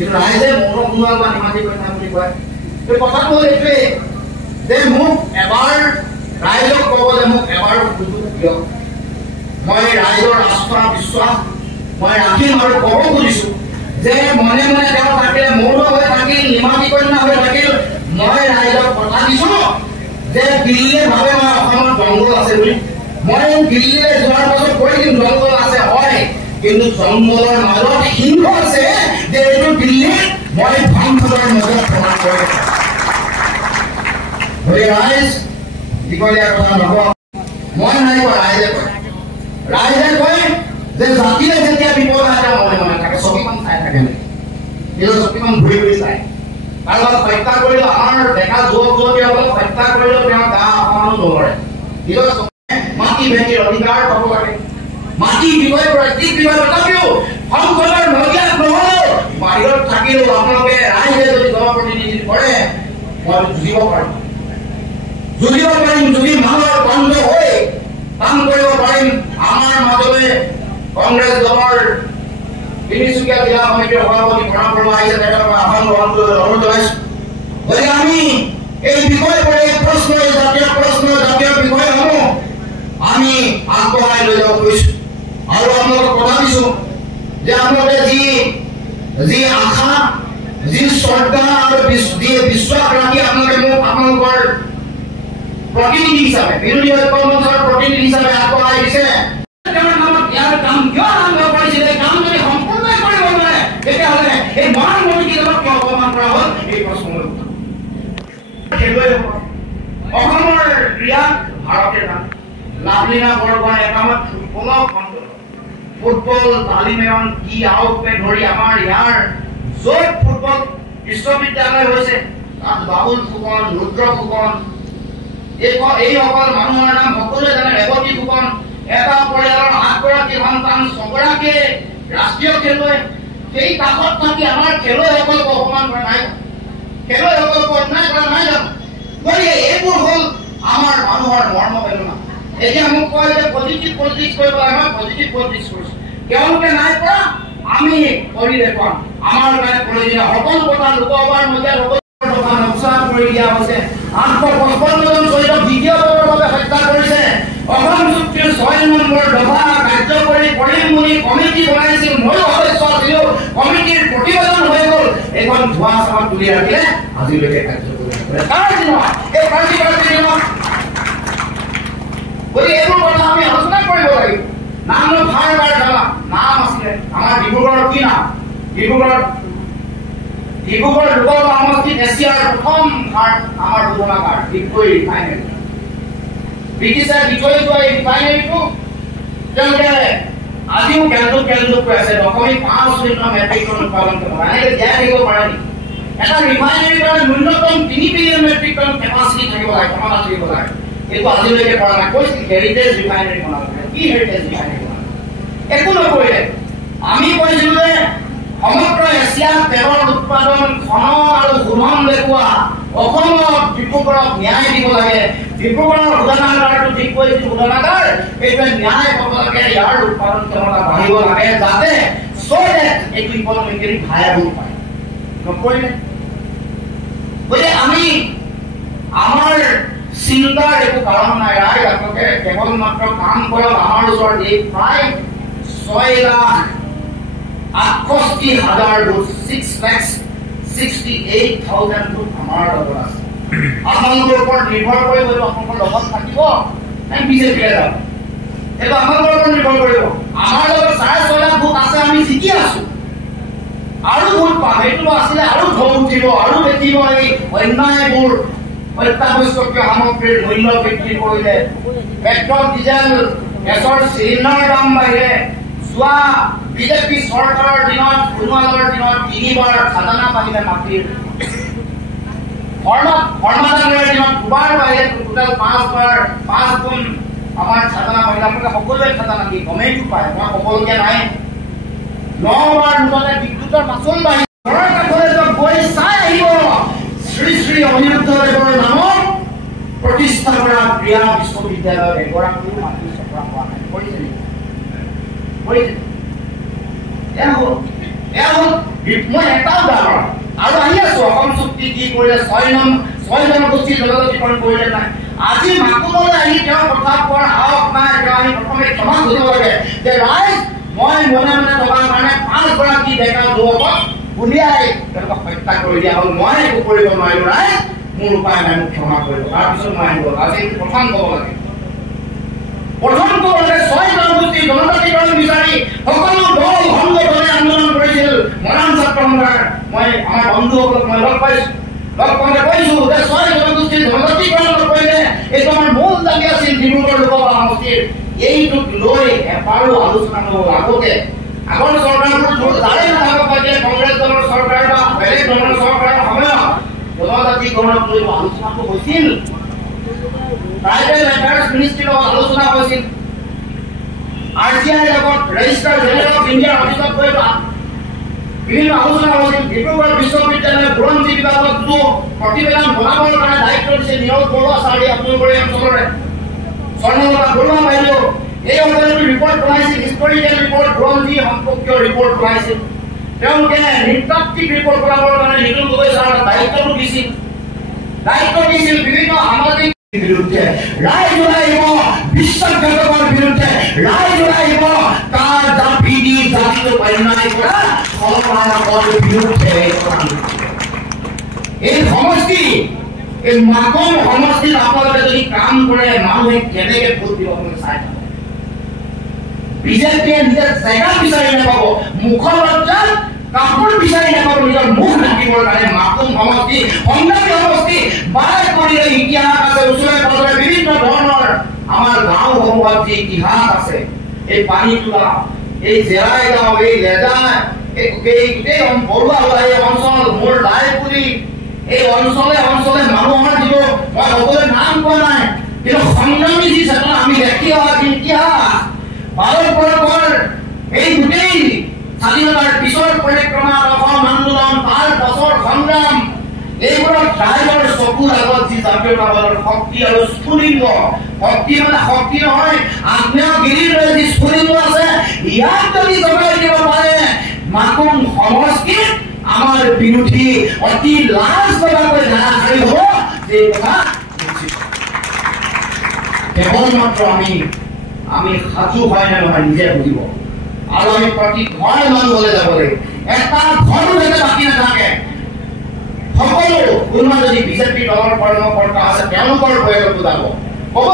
কিন্তু ৰাইজে মনৰ কোনোৱা বা নিমাতি কথা বুলি কয়। এই কথাটো হ'ল এইটোৱে যে মোক এবাৰ ৰাইজক ক'ব যে মোক এবাৰ সুযোগ দিয়ক, মই ৰাইজৰ আস্থা বিশ্বাস মই ৰাখিম আৰু ক'ব খুজিছোঁ যে মনে মনে তেওঁ থাকিলে মৌন হৈ থাকিল, নিমাতি কন্যা হৈ থাকিল। মই ৰাইজক কথা দিছোঁ যে দিল্লীয়ে ভাবে মই অসমত জংঘল আছে বুলি। মই দিল্লীলৈ যোৱাৰ পাছত কৈ দিম জংঘল আছে হয়, কিন্তু জংঘলৰ মাজত সিংহ আছে যে এইটো দিল্লী মই ধ্বংসৰ মাজত প্ৰমাণ কৰি ৰাইজ দীঘলীয়া কথা নকওঁ, মই নাই কোৱা, ৰাইজে কয়। ৰাইজে কয় যে জাতিয়ে যেতিয়া বিপদ আহে মনে মনে থাকে, ছবিখন চাই থাকে নেকি, নিজৰ ছবিখন ঘূৰি ঘূৰি চায়। কাৰোবাক হত্যা কৰিলেও আমাৰ ডেকা যুৱক যুৱতীসকলক হত্যা কৰিলেও তেওঁ গা অকমানো নলৰে। নিজৰ মাটি ভেটিৰ অধিকাৰ পাব লাগে, মাটি বিষয় ৰাজ্যিক বিষয় তথাপিও সংসদৰ মজিয়াত নহলেও বাহিৰত থাকিলেও আপোনালোকে ৰাইজে যদি জনপ্ৰতিনিধি কৰে মই যুঁজিব পাৰিম, যদি মানুহৰ কণ্ঠ হৈ কাম কৰিব পাৰিম। আমাৰ মাজলৈ কংগ্ৰেছ দলৰ তিনিচুকীয়া জিলা সমিতিৰ সভাপতি প্ৰণৱ বৰুৱা আহিছে, তেখেতক আহ্বান গ্ৰহণ কৰিবলৈ অনুৰোধ জনাইছো। গতিকে আমি এই বিষয়বোৰে প্ৰশ্ন জাতীয় বিষয়সমূহ আমি আগবঢ়াই লৈ যাব খুজিছো আৰু আপোনালোকক কথা দিছো যে আপোনালোকে যি আশা যি শ্ৰদ্ধা আৰু যি বিশ্বাস ৰাখি আপোনালোকে মোক আপোনালোকৰ প্ৰতিনিধি হিচাপে বিৰোধী ঐক্য মঞ্চৰ প্ৰতিনিধি হিচাপে আগবঢ়াই দিছে, তেওঁৰ নামত ইয়াৰ কাম কিয় আৰম্ভ কৰিছিল, এই কাম যদি সম্পূৰ্ণই কৰিব নোৱাৰে তেতিয়াহ'লে এই মহান মন্ত্ৰীজনক কিয় অপমান কৰা হ'ল এই প্ৰশ্নলৈ খেলুৱৈসকল অসমৰ ক্ৰীড়াত ভাৰতে নাম লাভলীনা বৰগোহাঁই একামত ফুটবলক ফুটবল তালিমেৰন কি আউটকে ধৰি আমাৰ ইয়াৰ য'ত ফুটবল বিশ্ববিদ্যালয় হৈছে তাত বাবুল ফুকন, ৰুদ্ৰ ফুকন, এই অকল মানুহৰ নাম সকলোৱে জানে, ৰেৱতী ফুকন, এটা পৰিয়ালৰ 8গৰাকী সন্তান 6গৰাকীয়ে ৰাষ্ট্ৰীয় খেলুৱৈ। সেই কাষত থাকি আমাৰ খেলুৱৈসকলক অপমান কৰা নাই, খেলুৱৈসকলক অন্যায় কৰা নাই জানো? গতিকে এইবোৰ হ'ল আমাৰ মানুহৰ মৰ্ম বেদনা। এতিয়া মোক কয় যে পজিটিভ পলিটিক্স কৰিব লাগে, মই পজিটিভ পলিটিক্স কৰিছো, তেওঁলোকে নাই কৰা, আমি কৰি দেখুৱাম। আমাৰ কাৰণে প্ৰয়োজনীয় সকলো কথা লোকসভাৰ মজিয়াত নক্সা কৰি দিয়া হৈছে। 855 জন শহীদক দ্বিতীয়বাৰৰ বাবে হত্যা কৰিছে। অসম চুক্তিৰ 6 নম্বৰ দফা কাৰ্যকৰী কৰিম বুলি কমিটি বনাইছিল, ময়ো সদস্য আছিলো, কমিটিৰ প্ৰতিবেদন হৈ গ'ল, এখন ধোঁৱা চামত তুলি ৰাখিলে আজিলৈকে কাৰ্যকৰী নকৰে। তাৰ দিনত এই কাৰ্যকৰী দিনত গতিকে এইবোৰ কথা আমি আলোচনা কৰিব লাগিব। নাম ভাৰ নাম আছিলে আমাৰ ডিব্ৰুগড়ৰ কি নাম, ডিব্ৰুগড় লোক সমষ্টিত এছিয়াৰ প্ৰথম ঘাট আমাৰ শোধনাগাৰ ডিগবৈ ৰিফাইনেৰী। ব্ৰিটিছে দি থৈ যোৱা এই ৰিফাইনেৰীটো তেওঁলোকে আজিও কেলদুক কৈ আছে 0.5 মেট্ৰিক টন উৎপাদন কৰিব। এনেকৈ জীয়াই থাকিব পাৰে নেকি? এটা ৰিফাইনেৰীৰ কাৰণে ন্যূনতম 3 বিলিয়ন মেট্ৰিক টন কেপাচিটি থাকিব লাগে, ক্ষমতা থাকিব লাগে। এইটো আজিলৈকে কৰা নাই। কৈছিল হেৰিটেজ ৰিফাইনেৰী বনাব, কি হেৰিটেজ ৰিফাইনেৰী বনাব, একো নকৰিলে। আমি কৈছিলো যে সমগ্ৰ এছিয়াত তেলৰ উৎপাদন ঘন আৰু শোধন দেখুওৱা অসমত ডিব্ৰুগড়ক ন্যায় দিব লাগে। ডিব্ৰুগড়ৰ শোধনাগাৰটো ঠিক কৰিছিল, শোধনাগাৰ এইটোৱে ন্যায় পাব লাগে, ইয়াৰ উৎপাদন ক্ষমতা বাঢ়িব লাগে যাতে এইটো ইকনমিকেলি ভায়াবল পায়। নকৰিলে। গতিকে আমি আমাৰ চিন্তাৰ একো কাৰণ নাই। ৰাইজ আপোনালোকে কেৱল মাত্ৰ কাম কৰক। আমাৰ ওচৰত এই প্ৰায় 6,68,000 ভোট, 6,68,000 ভোট আমাৰ লগত আছে। আপোনালোকৰ ওপৰত নিৰ্ভৰ কৰিব, আপোনালোকৰ লগত থাকিব বিজেপিয়ে যাব, এইটো আপোনালোকৰ ওপৰত নিৰ্ভৰ কৰিব। আমাৰ লগত 6.5 লাখ ভোট আছে, আমি জিকি আছো, আৰু ভোট পাম। এইটো আছিলে আৰু ঢৌ উঠিব, আৰু দেখিব এই অন্যায়বোৰ। অত্যাৱশ্যকীয় সামগ্ৰীৰ মূল্য বৃদ্ধি কৰিলে, পেট্ৰল ডিজেল গেছৰ চিলিণ্ডাৰৰ দাম বাঢ়িলে, যোৱা বিজেপি চৰকাৰৰ দিনত সোণোৱালৰ দিনত 3বাৰ খাজানা বাঢ়িলে, মাটিৰ ধৰ্মাদানৰ দিনত 2বাৰ বাঢ়িলে, টোটেল 5 গুণ আমাৰ খাজানা বাঢ়িলে। আপোনালোকে সকলোৱে খাজানা দি গমেইটো পায়, মই সকলোকে নাই। 9বাৰ মুঠতে বিদ্যুতৰ মাচুল বাঢ়িলে। ঘৰৰ কাষলৈ গৈ চাই আহিব শ্ৰী শ্ৰী অনিৰুদ্ধদেৱৰ নামত প্ৰতিষ্ঠা কৰা ক্ৰীড়া বিশ্ববিদ্যালয়ত এগৰাকীও মাটি চপৰা হোৱা নাই। কৰিছে নেকি? কৰিছে। এয়া হ'ল মই এটাও ডাঙৰ আৰু আহি আছো অসম চুক্তি কি কৰিলে 6 জনগোষ্ঠী জনজাতিকৰণ কৰিলে নাই আজি মাকুমলৈ আহি তেওঁ কথা কোৱাৰ সাহস নাই তেওঁ আহি প্ৰথমে ক্ষমা খুজিব লাগে যে ৰাইজ মই মনে মনে থকাৰ কাৰণে 5 গৰাকী ডেকা যুৱকক উলিয়াই তেওঁলোকক হত্যা কৰি দিয়া হ'ল মই একো কৰিব নোৱাৰিলো ৰাইজ মোৰ উপায় নাই মোক ক্ষমা কৰিব তাৰপিছত মই আহিব আজি প্ৰথম ক'ব লাগে 6 জনগোষ্ঠী জনজাতিকৰণ বিচাৰি সকলো দল সংগঠনে আন্দোলন কৰিছিল মৰাণ ছাত্ৰ সন্থাৰ মই আমাৰ বন্ধুসকলক মই লগ পাইছোঁ কৈছো যে 6 জনগোষ্ঠী জনজাতিকৰণ নকৰিলে এইটো আমাৰ মূল দাবী আছিল ডিব্ৰুগড় লোকসভা সমষ্টিৰ এইটোক লৈ এবাৰো আলোচনা নহ'ল আগৰ চৰকাৰবোৰ তাৰে নাথাকক পাইছে কংগ্ৰেছ দলৰ চৰকাৰ বা বেলেগ দলৰ চৰকাৰৰ সময়ত জনজাতিকৰণক লৈ আলোচনাটো হৈছিল ট্ৰাইবেল এফেয়াৰ্ছ মিনিষ্ট্ৰীৰ লগত আলোচনা হৈছিল RCI লগত ৰেজিষ্ট্ৰাৰ জেনেৰেল অফ ইণ্ডিয়াৰ অফিচত গৈ বিভিন্ন আলোচনা হৈছিল ডিব্ৰুগড় বিশ্ববিদ্যালয়ৰ বুৰঞ্জী বিভাগত প্ৰতিবেদন বনাবৰ কাৰণে দায়িত্ব দিছে নিয়োগ বৰুৱা ছাৰে আপোনালোকৰ অঞ্চলৰে স্বৰ্ণলতা বৰুৱা বাইদেউ এই অঞ্চলটোৰ ৰিপৰ্ট বনাইছিল হিষ্টৰিকেল ৰিপৰ্ট বুৰঞ্জী সম্পৰ্কীয় ৰিপৰ্ট বনাইছিল তেওঁলোকে নৃতাত্ত্বিক ৰিপৰ্ট বনাবৰ কাৰণে নিতুল গগৈ ছাৰৰ দায়িত্বটো দিছিল বিভিন্ন সামাজিক বিৰুদ্ধে ৰাইজ ওলাইব বিশ্বাসঘাতকৰ বিৰুদ্ধে ৰাইজ ওলাইব তাৰ জাতি দি জাতিটো অন্যায় কৰা সলমানৰ বিৰুদ্ধে এই সমষ্টি এই মাকুম সমষ্টিত আপোনালোকে যদি কাম কৰে মানুহে কেনেকে ভোট দিব আপুনি চাই থাকক বিজেপিয়ে নিজৰ জেগা বিচাৰি নাপাব মুখৰ লজ্জাত কাপোৰ বিচাৰি নাপাব নিজৰ মুখ ঢাকিবৰ কাৰণে মাকুম সমষ্টি সংগ্ৰামী সমষ্টি বাৰে কৰিলে ইতিহাস আছে ওচৰে পাজৰে বিভিন্ন ধৰণৰ আমাৰ গাঁওসমূহত যি ইতিহাস আছে এই পানীতোলা এই জেৰাই গাঁও এই লেজা এই গোটেই বৰুৱা এই অঞ্চল মোৰ লাইপুলি এই অঞ্চলে মানুহৰ যিটো মই সকলোৱে নাম কোৱা নাই কিন্তু সংগ্ৰামী যি চেতনা আমি দেখি অহা ইতিহাস ভাৰতবৰ্ষৰ এই গোটেই স্বাধীনতাৰ পিছৰ পৰিক্ৰমা অসম আন্দোলন তাৰ পাছৰ সংগ্ৰাম এইবোৰৰ ট্ৰাইবৰ চকুৰ আগত যি জাতীয়তাবাদৰ শক্তি আৰু স্ফুলিংগ শক্তি মানে শক্তি নহয় আগ্নেয়গিৰিৰ যি স্ফুলিংগ আছে ইয়াক যদি জগাই দিব পাৰে মাকুম সমষ্টিত আমাৰ বিৰোধী অতি লাজ লগাকৈ ধাৰাধাৰী হ'ব যে কথা কেৱল মাত্ৰ আমি সাজু হয় নে নহয় নিজে বুজিব আৰু আমি প্ৰতি ঘৰ মানুহলৈ যাব লাগে এটা ঘৰো যাতে বাকী নাথাকে সকলো কোনোবা যদি বিজেপি দলৰ কৰ্মকৰ্তা আছে তেওঁলোকৰ প্ৰয়োগত যাব ক'ব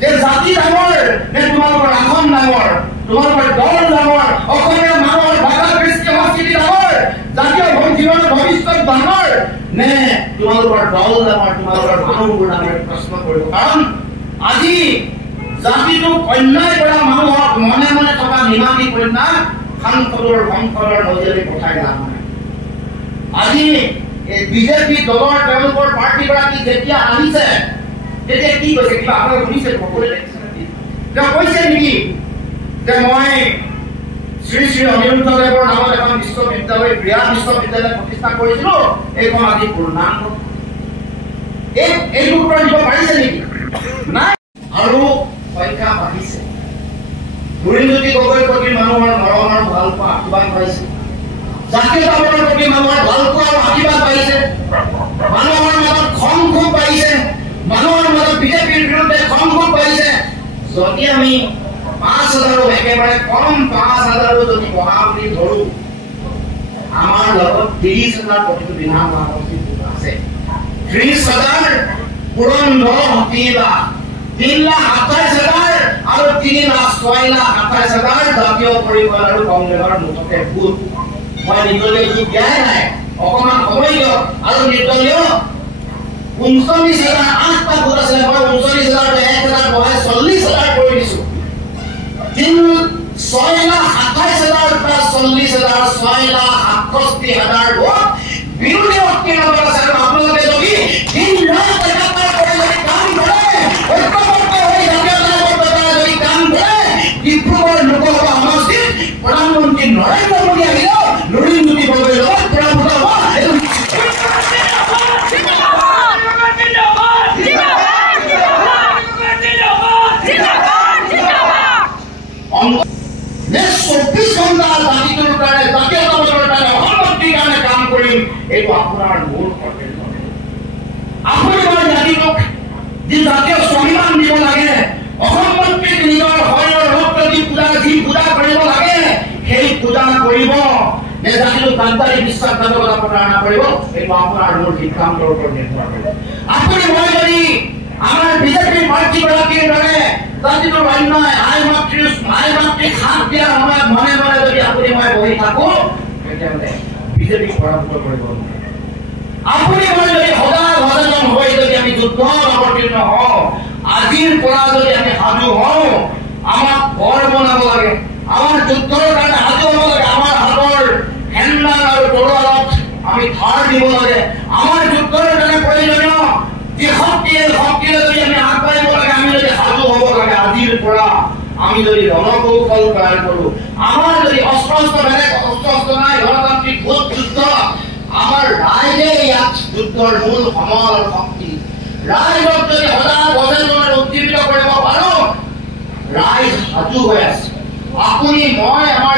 যে জাতি ডাঙৰ নে তোমালোকৰ আসন ডাঙৰ তোমালোকৰ দল ডাঙৰ অসমীয়া মানুহৰ ভাষা কৃষ্টি সংস্কৃতি ডাঙৰ জাতীয় জীৱনৰ ভৱিষ্যত ডাঙৰ নে তোমালোকৰ দল ডাঙৰ তোমালোকৰ মানুহবোৰ ডাঙৰ প্ৰশ্ন কৰিব কাৰণ আজি জাতিটোক অন্যায় কৰা মানুহক মনে মনে থকা নিমাতী কন্যা সাংসদৰ মজিয়ালৈ পঠাই লাভ নাই আজি বিজেপি দলৰ তেওঁলোকৰ পাৰ্টীগৰাকী যেতিয়া আহিছে তেতিয়া কি কৈছে কিবা আপোনালোকে শুনিছে সকলোৱে দেখিছে তেওঁ কৈছে নেকি যে মই শ্ৰী শ্ৰী অনিৰুদ্ধদেৱৰ নামত এখন বিশ্ববিদ্যালয় ক্ৰীড়া বিশ্ববিদ্যালয় প্ৰতিষ্ঠা কৰিছিলো এইখন আজি পূৰ্ণাংগ এই উত্তৰ দিব পাৰিছে নেকি নাই আৰু সংখ্যা বাঢ়িছে ধুৰিণজ্যোতি গগৈৰ প্ৰতি মানুহৰ মৰম আৰু ভাল পোৱা আশীৰ্বাদ পাইছে জাতীয়তাবাদৰ প্ৰতি মানুহৰ ভাল পোৱা আৰু আশীৰ্বাদ পাইছে মানুহৰ মাজত খং খুব পাইছে মানুহৰ মাজত বিজেপিৰ বিৰুদ্ধে খং খুব পাইছে যদি আমি 5,000 একেবাৰে কম 5,000 যদি বহা বুলি ধৰো আমাৰ লগত 30,000 প্ৰতিটো বিধান আছে 30,000 পুৰন্দৰ 3,28,000 আৰু 3,28,000 জাতীয় পৰিষদ আৰু কংগ্ৰেছৰ মুঠতে ভোট মই নিৰ্দলীয় ভোট দিয়াই নাই অকণমান সময় দিয়ক আৰু নিৰ্দলীয় 39,000 8টা ভোট আছে মই 39,000 1,000 বহাই 40,000 কৰি দিছো কিন্তু 6,28,000 প্লাস 40,000 6,68,000 ভোট বিৰোধী শক্তিৰ লগত আছে আৰু আপোনালোকে যদি দিন ৰাত একাকাৰ কৰি যদি কাম কৰে ডিব্ৰুগড় লোকসভা সমষ্টিত প্ৰধানমন্ত্ৰী নৰেন্দ্ৰ মোদী আহিলেও নৰেন্দ্ৰ গগৈৰ লগত পৰাভূত হ'ব ঘণ্টা জাতিটোৰ কাৰণে জাতীয়তাবাদৰ কাৰণে এইটো আপোনাৰ মূল কৰ্তব্য। আপুনি মই জাতিটোক যি জাতীয় স্বাভিমান দিব লাগে, অসমমন্ত্ৰীক নিজৰ শৰীৰৰ ৰক্ত দি পূজা কৰিব লাগে, সেই পূজা কৰিব নে জাতিটোক বানপানী বিশ্বাসঘাতকতা প্ৰতাৰণা কৰিব, এইটো আপোনাৰ মূল সিদ্ধান্তৰ ওপৰত নিৰ্ভৰ কৰিব। আপুনি মই যদি আমাৰ বিজেপি প্ৰাৰ্থীগৰাকীৰ দৰে জাতিটোৰ অন্যায় আই মাতৃক হাত দিয়াৰ সময়ত মনে মনে যদি আপুনি মই বহি থাকো, তেতিয়াহ'লে বিজেপিক পৰাভূত কৰিব নোৱাৰে। আপুনি মই যদি সদায় সচেতন হৈ যদি আমি যুদ্ধত অৱতীৰ্ণ হওঁ, আজিৰ পৰা যদি আমি সাজু হওঁ, আমাক ঘৰ বনাব লাগে, আমাৰ যুদ্ধৰ কাৰণে সাজু হ'ব লাগে, আমাৰ হাতৰ হেণ্ডাল আৰু তৰোৱালত আমি ধাৰ দিব লাগে, আমাৰ যুদ্ধৰ কাৰণে প্ৰয়োজনীয় যি শক্তিৰে যদি আমি আগবাঢ়িব লাগে, আমি যদি সাজু হ'ব লাগে, আজিৰ পৰা আমি যদি ৰণকৌশল তৈয়াৰ কৰো, আমাৰ যদি অস্ত্ৰ বেলেগ অস্ত্ৰ নাই, গণতান্ত্ৰিক ভোট যুদ্ধ, আমাৰ ৰাইজে ইয়াত যুদ্ধৰ মূল সমল আৰু শক্তি। ৰাইজক যদি সদায় সচেতন উজ্জীৱিত কৰিব পাৰো, ৰাইজ সাজু হৈ আছে। আপুনি মই আমাৰ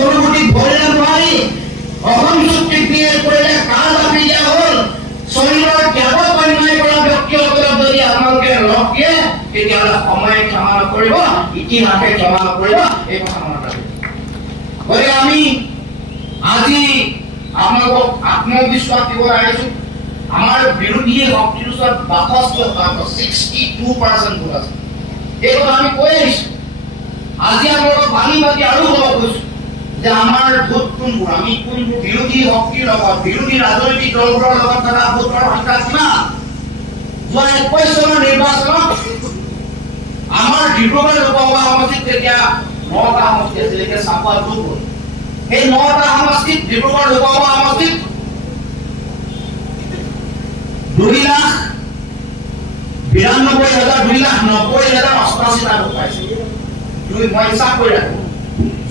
জনগোষ্ঠীক ভৰিলে নোৱাৰি, অসম চুক্তিক নিয়ে কৰিলে কাজ আপি দিয়া হ'ল, শৰীৰৰ ত্যাগত অন্যায় কৰা ব্যক্তিসকলক যদি আপোনালোকে লগ দিয়ে, তেতিয়াহ'লে সময়ে ক্ষমা নকৰিব, ইতিহাসে ক্ষমা নকৰিব, এই কথা মনত ৰাখিব। গতিকে আমি আজি আপোনালোকক আত্মবিশ্বাস দিব আহিছো। আমাৰ বিৰোধী শক্তিৰ ওচৰত 62% ভোট আছে, এই কথা আমি কৈ আহিছো। আজি আপোনালোকক ভাঙি পাতি আৰু ক'ব কৈছো যে আমাৰ ভোট কোনবোৰ, আমি কোনবোৰ বিৰোধী শক্তিৰ লগত, বিৰোধী ৰাজনৈতিক দলবোৰৰ লগত থকা ভোটৰ সংখ্যা কিমান। যোৱা 21 চনৰ নিৰ্বাচনত আমাৰ ডিব্ৰুগড় লোকসভা সমষ্টিত তেতিয়া 9টা সমষ্টি আছিল, এতিয়া চাপা 2 হ'ল। এই 9টা সমষ্টিত ডিব্ৰুগড় লোকসভা সমষ্টিত 2,92,290,88টা ভোট পাইছে। মই হিচাপ কৰি ৰাখো,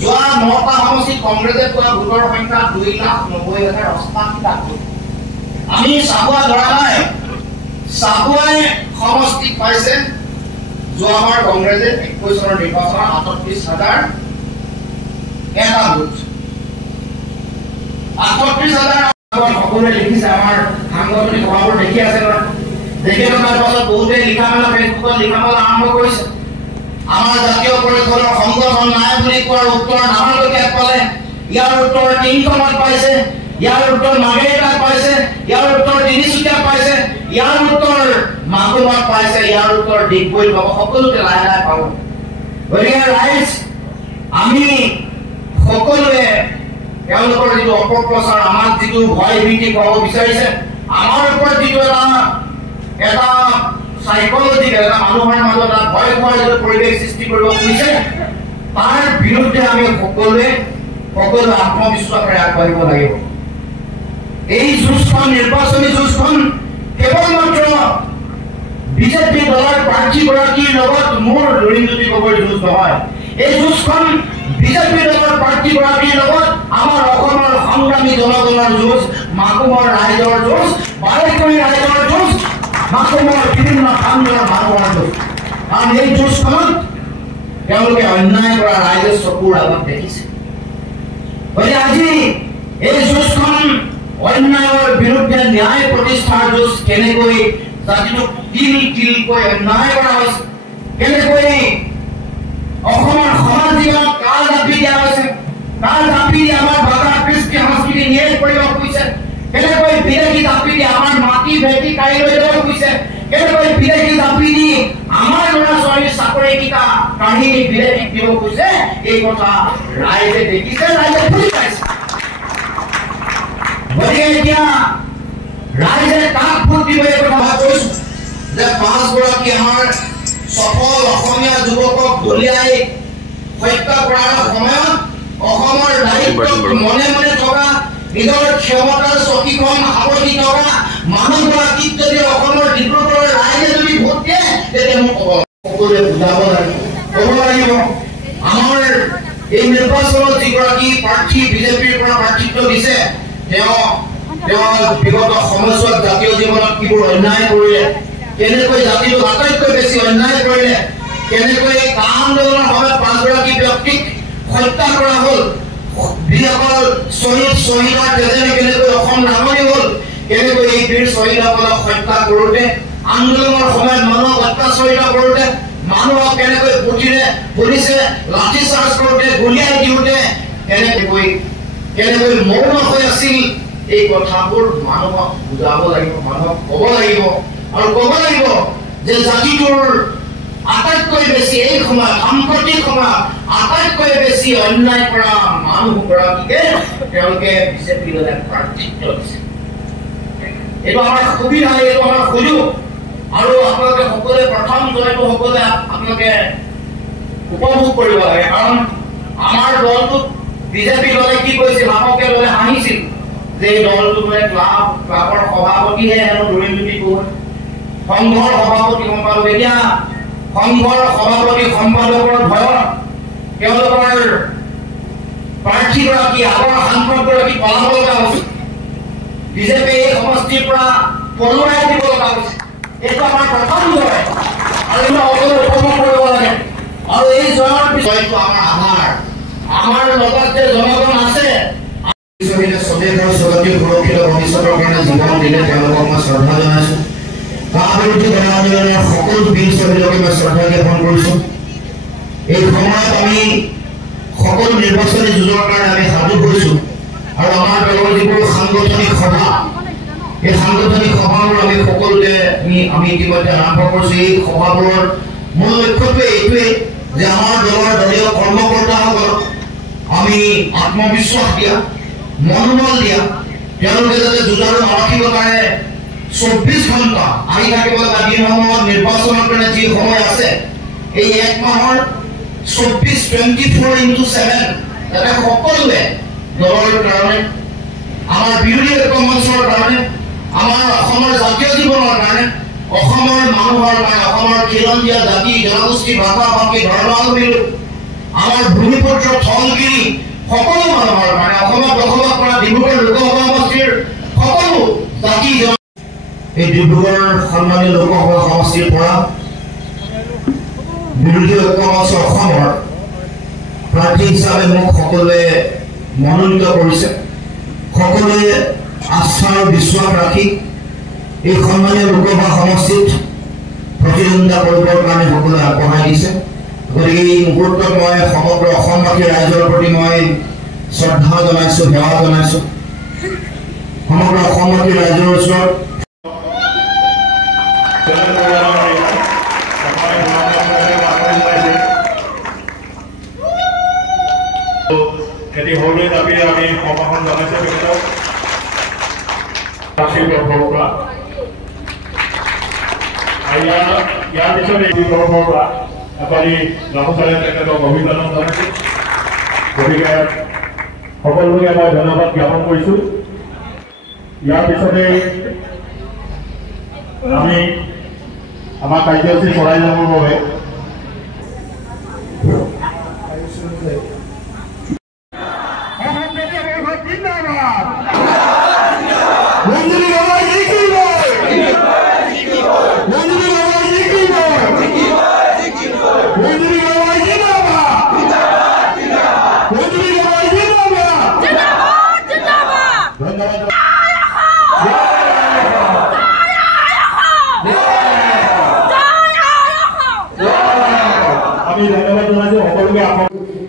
যোৱা 9টা সমষ্টিত কংগ্ৰেছে পোৱা ভোটৰ সংখ্যা 2,90,88টা ভোট। আমি চাবুৱা ধৰা নাই, চাবুৱাই সমষ্টিত পাইছে যোৱাবাৰ কংগ্ৰেছে 21 চনৰ নিৰ্বাচনত 38,001টা ভোট। 38,000 সকলোৱে লিখিছে, আমাৰ সাংগঠনিক সভাবোৰ দেখি আছে নহয়, দেখি থকাৰ পাছত বহুতে লিখা মেলা ফেচবুকত লিখা মেলা আৰম্ভ কৰিছে। আমাৰ জাতীয় পৰিষদৰ সংগঠন নাই বুলি কোৱাৰ উত্তৰ নামালৈকে পালে, ইয়াৰ উত্তৰ 3খনত পাইছে, ইয়াৰ উত্তৰ মাৰ্ঘেৰিটাত পাইছে, ইয়াৰ উত্তৰ তিনিচুকীয়াত পাইছে, ইয়াৰ উত্তৰ মাগুমাত পাইছে, ইয়াৰ উত্তৰ ডিগবৈত পাব, সকলোতে লাহে লাহে পাব। গতিকে ৰাইজ, আমি সকলোৱে তেওঁলোকৰ যিটো অপপ্ৰচাৰ, আমাক যিটো ভয় ভীতি খুৱাব বিচাৰিছে, আমাৰ ওপৰত যিটো এটা সাইকোলজিকেল এটা মানুহৰ মাজত এটা ভয় খোৱাৰ যিটো পৰিৱেশ সৃষ্টি কৰিব খুজিছে, তাৰ বিৰুদ্ধে আমি সকলোৱে আত্মবিশ্বাসেৰে আগবাঢ়িব লাগিব। এই যুঁজখন, নিৰ্বাচনী যুঁজখন কেৱল মাত্ৰ বিজেপি দলৰ প্ৰাৰ্থীগৰাকীৰ লগত মোৰ লুৰিণজ্যোতি গগৈৰ যুঁজ নহয়, এই যুঁজখন বিজেপি দলৰ প্ৰাৰ্থীগৰাকীৰ লগত আমাৰ অসমৰ সংগ্ৰামী জনগণৰ যুঁজ, মাকুমৰ ৰাইজৰ যুঁজ, বাৰেকুৰি ৰাইজৰ যুঁজ, মাকুমৰ বিভিন্ন প্ৰান্তৰ মানুহৰ যুঁজ। কাৰণ এই যুঁজখনত তেওঁলোকে অন্যায় কৰা ৰাইজে চকুৰ আগত দেখিছে। গতিকে আজি এই যুঁজখন অন্যায়ৰ বিৰুদ্ধে ন্যায় প্ৰতিষ্ঠাৰ যুঁজ। কেনেকৈ জাতিটোক তিলকৈ অন্যায় কৰা হৈছে, কেনেকৈ অসমৰ সমাজ জীৱনত কাল জাপি দিয়া হৈছে, কাল জাপি দি আমাৰ ভাষা কৃষ্টি সংস্কৃতি নিয়েজ কৰিব খুজিছে, কেনেকৈ বিদেশী জাপি দি আমাৰ মাটি ভেটি কাঢ়ি লৈ যাব খুজিছে, কেনেকৈ বিদেশী জাপি দি আমাৰ ল'ৰা ছোৱালীৰ চাকৰি কেইটা কাঢ়ি বিদেশীক দিব খুজিছে, এই কথা ৰাইজে দেখিছে, ৰাইজে বুজি পাইছে। গতিকে এতিয়া ৰাইজে কাক ভোট দিব এই কথা কৈছো যে 5গৰাকী আমাৰ সফল অসমীয়া যুৱকক দলিয়াই হত্যা কৰাৰ সময়ত অসমৰ দায়িত্বত মনে মনে থকা, নিজৰ ক্ষমতাৰ চকীখন সাৱটি থকা মানুহগৰাকীক যদি অসমৰ ডিব্ৰুগড়ৰ ৰাইজে যদি ভোট দিয়ে, তেতিয়া মোক সকলোৱে বুজাব লাগিব, ক'ব লাগিব। আমাৰ এই নিৰ্বাচনত যিগৰাকী প্ৰাৰ্থী বিজেপিৰ পৰা প্ৰাৰ্থিত্ব দিছে, তেওঁ বিগত সময়ছোৱাত জাতীয় জীৱনত কিবোৰ অন্যায় কৰিলে, কেনেকৈ জাতিটোক আটাইতকৈ বেছি অন্যায় কৰিলে, কেনেকৈ আন্দোলনৰ সময়ত 5গৰাকী ব্যক্তিক হত্যা কৰা হ'ল, যিসকল শ্বহীদৰ তেজেৰে কেনেকৈ অসম প্ৰথম নামনি হ'ল কেনেকৈ এই বীৰ শ্বহীদসকলক হত্যা কৰোঁতে, আন্দোলনৰ সময়ত মানুহক অত্যাচাৰিত কৰোঁতে, মানুহক কেনেকৈ পুলিচে লাঠি চাৰ্জ কৰোঁতে, গুলিয়াই দিওঁতে কেনেকৈ মৌন হৈ আছিল, এই কথাবোৰ মানুহক বুজাব লাগিব, মানুহক ক'ব লাগিব। আৰু ক'ব লাগিব যে জাতিটোৰ আটাইতকৈ বেছি এই সময়ত, সাম্প্ৰতিক সময়ত আটাইতকৈ বেছি অন্যায় কৰা মানুহগৰাকীকে তেওঁলোকে বিজেপিৰ দলে প্ৰাৰ্থিত্ব দিছে। এইটো আমাৰ সুবিধা, এইটো আমাৰ সুযোগ। আৰু আপোনালোকে সকলোৱে প্ৰথম জয়টো সকলোৱে আপোনালোকে উপভোগ কৰিব লাগে। কাৰণ আমাৰ দলটোক বিজেপি দলে কি কৈছিল, আমাকে দলে হাঁহিছিল যে এই দলটো বোলে ক্লাবৰ সভাপতিহে হেনো ধৰিজ্যোতি গগৈ, সংঘৰ সভাপতি সম্পাদক। এতিয়া সংঘৰ সভাপতি সম্পাদকৰ ভয়ত তেওঁলোকৰ প্ৰাৰ্থীগৰাকী, আগৰ সাংসদগৰাকী পলাব লগা হৈছিল, বিজেপি এই সমষ্টিৰ পৰা পলুৱাই দিব লগা হৈছে। এইটো আমাৰ প্ৰথম জয় আৰু এইটো সকলোৱে উপভোগ কৰিব লাগে। আৰু এই জয়ৰ বিষয়টো আমাৰ আধাৰ, আমাৰ লগত যে জনগণ আছে, স্বদেশৰ স্বজাতিৰ সুৰক্ষিত ভৱিষ্যতৰ কাৰণে জীৱন দিলে তেওঁলোকক মই শ্ৰদ্ধা জনাইছোঁ। কা বিৰোধী গণ আন্দোলনৰ সকলো বীৰ শ্বহীদকে মই শ্ৰদ্ধা জ্ঞাপন কৰিছোঁ। এই সময়ত আমি সকলো নিৰ্বাচনী যুঁজৰ কাৰণে আমি সাজু হৈছোঁ। আৰু আমাৰ দলৰ যিবোৰ সাংগঠনিক সভা, এই সাংগঠনিক সভাবোৰ আমি সকলোতে আমি ইতিমধ্যে আৰম্ভ কৰিছোঁ। এই সভাবোৰৰ মূল লক্ষ্যটোৱে এইটোৱেই যে আমাৰ দলৰ দলীয় কৰ্মকৰ্তাসকলক আমি আত্মবিশ্বাস দিয়া, মনোবল দিয়া, তেওঁলোকে যাতে যুঁজাৰু মানসিকতাৰে 24 ঘণ্টা আহি থাকিব লগা দিনসমূহত নিৰ্বাচনৰ কাৰণে যি সময় আছে, এই এক মাহৰ 24/7 যাতে সকলোৱে দলৰ কাৰণে, আমাৰ বিৰোধী ঐক্য মঞ্চৰ কাৰণে, আমাৰ অসমৰ জাতীয় জীৱনৰ কাৰণে, অসমৰ মানুহৰ কাৰণে, অসমৰ খিলঞ্জীয়া জাতি জনগোষ্ঠী ভাষা ভাষী ধৰ্মাৱলম্বী, আমাৰ ভূমিপুত্ৰ থলগিৰি সকলো মানুহৰ কাৰণে, অসমত বসবাস কৰা ডিব্ৰুগড় লোকসভা সমষ্টিৰ সকলো জাতি, এই ডিব্ৰুগড় সন্মানীয় লোকসভা সমষ্টিৰ পৰা বিৰোধী ঐক্য মঞ্চ অসমৰ প্ৰাৰ্থী হিচাপে মোক সকলোৱে মনোনীত কৰিছে। সকলোৱে আস্থা আৰু বিশ্বাস ৰাখি এই সন্মানীয় লোকসভা সমষ্টিত প্ৰতিদ্বন্দ্বিতা কৰিবৰ কাৰণে সকলোৱে আগবঢ়াই দিছে। গতিকে এই মুহূৰ্তত মই সমগ্ৰ অসমবাসী ৰাইজৰ প্ৰতি মই শ্ৰদ্ধা জনাইছোঁ, সেৱা জনাইছোঁ। সমগ্ৰ অসমবাসী ৰাইজৰ ওচৰত খেতি সৰুৱে দাবীৰে আমি সমাপন জনাইছোঁ তেখেতক পৰা। ইয়াৰ পিছত এই তৰফৰ পৰা এপালি গামোচাৰে তেখেতক অভিনন্দন জনাইছোঁ। গতিকে সকলোকে মই ধন্যবাদ জ্ঞাপন কৰিছোঁ। ইয়াৰ পিছতে আমি আমাৰ কাৰ্যসূচী চলাই যাবৰ বাবে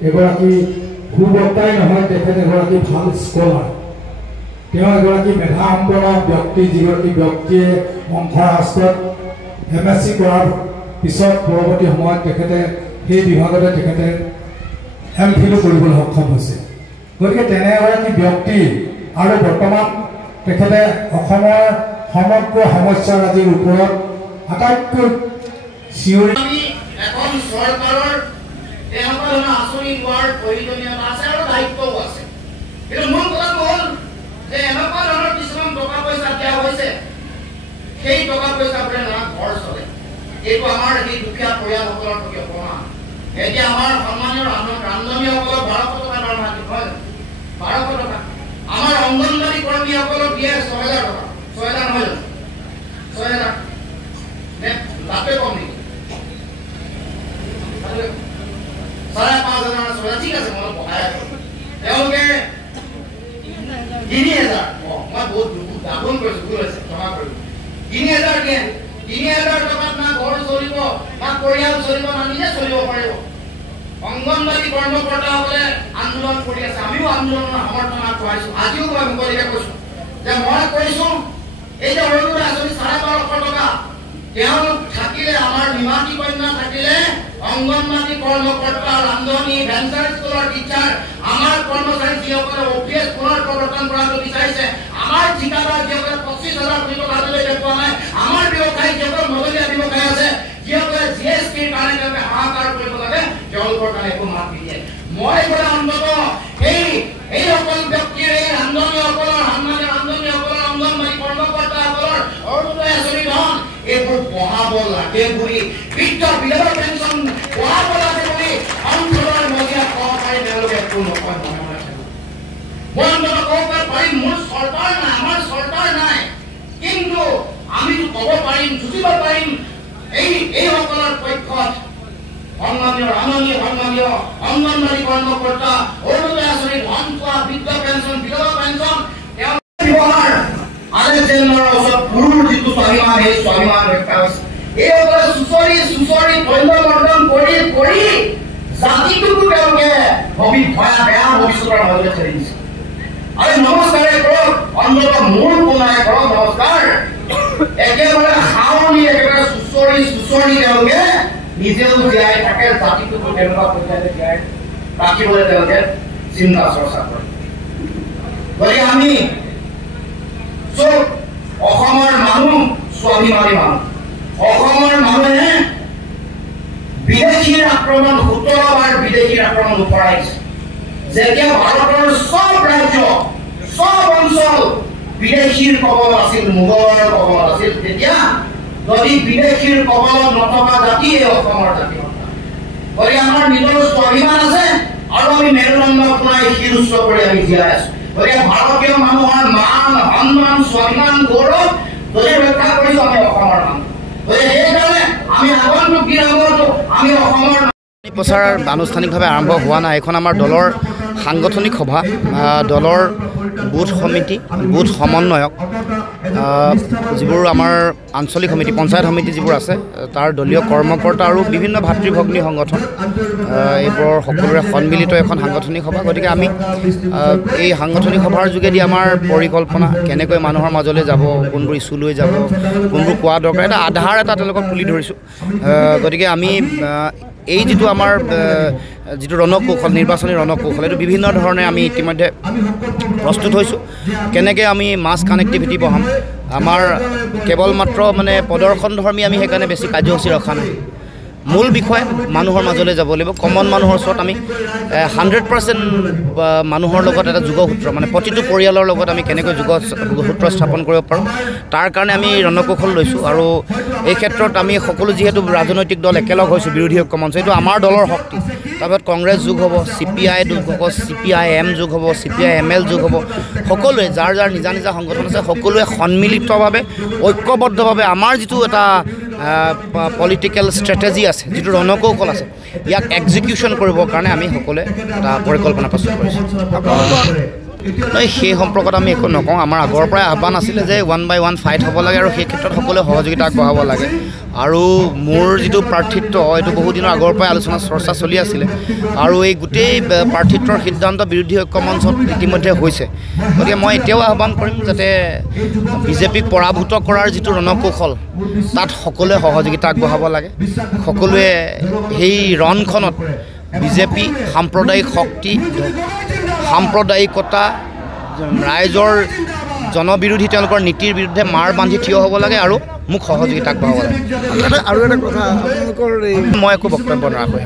এগৰাকী সুবক্তাই নহয়, তেখেত এগৰাকী ভাল স্কলাৰ। তেওঁ এগৰাকী মেধাসম্পন্ন ব্যক্তি, যিগৰাকী ব্যক্তিয়ে সংসাৰ শাস্ত্ৰত MSc কৰাৰ পিছত পৰৱৰ্তী সময়ত তেখেতে সেই বিভাগতে তেখেতে MPhil কৰিবলৈ সক্ষম হৈছে। গতিকে তেনে এগৰাকী ব্যক্তি আৰু বৰ্তমান তেখেতে অসমৰ সমগ্ৰ সমস্যাৰাজিৰ ওপৰত আটাইতকৈ চিঞৰি এখন চৰকাৰৰ এনেকুৱা ধৰণৰ আঁচনি লোৱাৰ প্ৰয়োজনীয়তা আছে আৰু দায়িত্বও আছে। কিন্তু মূল কথাটো হ'ল যে এনেকুৱা ধৰণৰ কিছুমান টকা পইচা দিয়া হৈছে, সেই টকা পইচাবোৰে নানা ঘৰ চলে। এইটো আমাৰ এই দুখীয়া পৰিয়ালসকলৰ প্ৰতি অপমান। এতিয়া আমাৰ সন্মানীয় ৰান্ধনীসকলক 1200 টকা দৰমহা দিব, হয় 1200 টকা। আমাৰ অংগনবাড়ী কৰ্মীসকলক দিয়ে 6000 টকা, 6000 নহয় জানো, 6000 নে তাতকৈ কম নেকি? 5,500 ঠিক আছে, মই বহাই আছো। তেওঁলোকে 3000 মই বহুত দাবন কৰিছোঁ, ভুল হৈছে, ক্ষমা কৰিব। ৩,০০০ দিয়ে, ৩,০০০ টকাত না ঘৰ চলিব, না পৰিয়াল চলিব, না নিজে চলিব পাৰিব। অংগনবাদী কৰ্মকৰ্তাসকলে আন্দোলন কৰি আছে, আমিও আন্দোলনৰ সমৰ্থন আগবঢ়াইছোঁ। আজিও মই মুকলিকে কৈছোঁ যে মই কৈছোঁ এই যে অৰুণোদয় আঁচনি ১২৫০ টকা তেওঁলোক থাকিলে, আমাৰ নিমাতী কন্যা থাকিলে, অংগনবাদী কৰ্মকৰ্তা, ৰান্ধনী, ভেঞ্চাৰ স্কুলৰ টিচাৰ, আমাৰ কৰ্মচাৰী যিসকলে অফিচ পুনৰ প্ৰৱৰ্তন কৰাটো বিচাৰিছে, আমাৰ ঠিকাদাৰ যিসকলে ২৫,০০০ কোটি টকা আজিলৈকে পোৱা নাই, আমাৰ ব্যৱসায়ী যিসকল মজলীয়া ব্যৱসায়ী আছে, যিসকলে GSTৰ কাৰণে তেওঁলোকে হাহাকাৰ কৰিব লাগে, তেওঁলোকৰ কাৰণে একো মাত নিদিয়ে। মই বোলে অন্ততঃ এই সকল ব্যক্তিৰ, এই ৰান্ধনীসকলৰ, অংগনবাদী কৰ্মকৰ্তাসকলৰ অৰুণোদয় আঁচনি ধন এইবোৰ বঢ়াব লাগে বুলি, বৃদ্ধ বিধৱা পেঞ্চন বঢ়াব লাগে বুলি অঞ্চলৰ মজিয়া ক'ব পাৰি, তেওঁলোকে একো নকয়। মই অন্ততঃ ক'ব পাৰিম মোৰ চৰকাৰ নাই, আমাৰ চৰকাৰ নাই, কিন্তু আমিতো ক'ব পাৰিম, যুঁজিব পাৰিম এইসকলৰ পক্ষত। অংগনবাদী কৰ্মকৰ্তা, অৰুণোদয় আঁচনি ধন পোৱা, বৃদ্ধ পেঞ্চন, বিধৱা পেঞ্চন ব্যৱহাৰ, আলেকজেণ্ডাৰৰ ওচৰত পুৰুৰ যিটো স্বাভিমান, সেই স্বাভিমান ৰক্ষা হৈছে। এইসকলে চুচৰি দণ্ডমৰ্দন কৰি জাতিটোকো তেওঁলোকে বেয়া ভৱিষ্যতৰ মাজলৈ ঠেলি দিছে। আৰু নমস্কাৰে কৰক, অন্ততঃ মোৰ কোনাই কৰক নমস্কাৰ। একেবাৰে সাৱনি, একেবাৰে চুচৰি তেওঁলোকে নিজেও জীয়াই থাকে, জাতিটোকো তেনেকুৱা পৰ্যায়ত জীয়াই ৰাখিবলৈ তেওঁলোকে চিন্তা চৰ্চা কৰে। গতিকে আমি চব অসমৰ মানুহ স্বাভিমানী মানুহ। অসমৰ মানুহে বিদেশীৰ আক্ৰমণ, ১৭ বাৰ বিদেশীৰ আক্ৰমণ উপৰাইছে। যেতিয়া ভাৰতৰ চব ৰাজ্য, চব অঞ্চল বিদেশীৰ কবল আছিল, মোগলৰ কবল আছিল, তেতিয়া যদি বিদেশীৰ কবলত নথকা জাতি এই অসমৰ জাতি। গতিকে আমাৰ নিজৰ স্বাভিমান আছে আৰু আমি মেৰুদণ্ড আপোনাৰ শিৰ উচ্চ কৰি আমি জীয়াই আছো। গতিকে ভাৰতীয় মানুহৰ মান, সন্মান, স্বাভিমান, গৌৰৱ যদি ৰক্ষা কৰিছো আমি অসমৰ মানুহ। গতিকে সেইকাৰণে আমি আগন্তুক দিনবোৰতো আমি অসমৰ প্ৰচাৰ আনুষ্ঠানিকভাৱে আৰম্ভ হোৱা নাই। এখন আমাৰ দলৰ সাংগঠনিক সভা, দলৰ বুথ সমিতি, বুথ সমন্বয়ক, যিবোৰ আমাৰ আঞ্চলিক সমিতি, পঞ্চায়ত সমিতি যিবোৰ আছে, তাৰ দলীয় কৰ্মকৰ্তা আৰু বিভিন্ন ভাতৃ ভগ্নী সংগঠন, এইবোৰৰ সকলোৰে সন্মিলিত এখন সাংগঠনিক সভা। গতিকে আমি এই সাংগঠনিক সভাৰ যোগেদি আমাৰ পৰিকল্পনা, কেনেকৈ মানুহৰ মাজলৈ যাব, কোনবোৰ ইছ্যু লৈ যাব, কোনবোৰ কোৱা দৰকাৰ, এটা আধাৰ এটা তেওঁলোকক তুলি ধৰিছোঁ। গতিকে আমি এই যিটো আমাৰ যিটো ৰণকৌশল, নিৰ্বাচনী ৰণকৌশল, এইটো বিভিন্ন ধৰণে আমি ইতিমধ্যে প্ৰস্তুত হৈছোঁ। কেনেকৈ আমি মাছ কানেক্টিভিটি বঢ়াম, আমাৰ কেৱল মাত্ৰ মানে প্ৰদৰ্শনধৰ্মী আমি সেইকাৰণে বেছি কাৰ্যসূচী ৰখা নাই। মূল বিষয় মানুহৰ মাজলৈ যাব লাগিব। কমন মানুহৰ ওচৰত আমি 100% মানুহৰ লগত এটা যোগসূত্ৰ, মানে প্ৰতিটো পৰিয়ালৰ লগত আমি কেনেকৈ যোগসূত্ৰ স্থাপন কৰিব পাৰোঁ, তাৰ কাৰণে আমি ৰণকৌশল লৈছোঁ। আৰু এই ক্ষেত্ৰত আমি সকলো যিহেতু ৰাজনৈতিক দল একেলগ হৈছোঁ, বিৰোধী ঐক্য মঞ্চ, এইটো আমাৰ দলৰ শক্তি। তাৰপিছত কংগ্ৰেছ যোগ হ'ব, CPI যোগ হ'ব, CPIM যোগ হ'ব, CPIML যোগ হ'ব। সকলোৱে যাৰ যাৰ নিজা নিজা সংগঠন আছে, সকলোৱে সন্মিলিতভাৱে ঐক্যবদ্ধভাৱে আমাৰ যিটো এটা পলিটিকেল ষ্ট্ৰেটেজি আছে, যিটো ৰণকৌশল আছে, ইয়াক এক্সিকিউশ্যন কৰিবৰ কাৰণে আমি সকলোৱে এটা পৰিকল্পনা প্ৰস্তুত কৰিছোঁ। সেই সম্পৰ্কত আমি একো নকওঁ। আমাৰ আগৰ পৰাই আহ্বান আছিলে যে 1 by 1 ফাইট হ'ব লাগে আৰু সেই ক্ষেত্ৰত সকলোৱে সহযোগিতা আগবঢ়াব লাগে। আৰু মোৰ যিটো প্ৰাৰ্থিত্ব, এইটো বহুদিনৰ আগৰ পৰাই আলোচনা চৰ্চা চলি আছিলে আৰু এই গোটেই প্ৰাৰ্থিত্বৰ সিদ্ধান্ত বিৰোধী ঐক্য মঞ্চত ইতিমধ্যে হৈছে। গতিকে মই এতিয়াও আহ্বান কৰিম যাতে বিজেপিক পৰাভূত কৰাৰ যিটো ৰণকৌশল, তাত সকলোৱে সহযোগিতা আগবঢ়াব লাগে। সকলোৱে সেই ৰণখনত বিজেপি, সাম্প্ৰদায়িক শক্তি, সাম্প্ৰদায়িকতা, ৰাইজৰ জনবিৰোধী তেওঁলোকৰ নীতিৰ বিৰুদ্ধে মাৰ বান্ধি থিয় হ'ব লাগে আৰু মোক সহযোগিতা আগবঢ়াব লাগে। আৰু এটা কথা, আপোনালোকৰ মই একো বক্তব্য নাৰাখোঁ।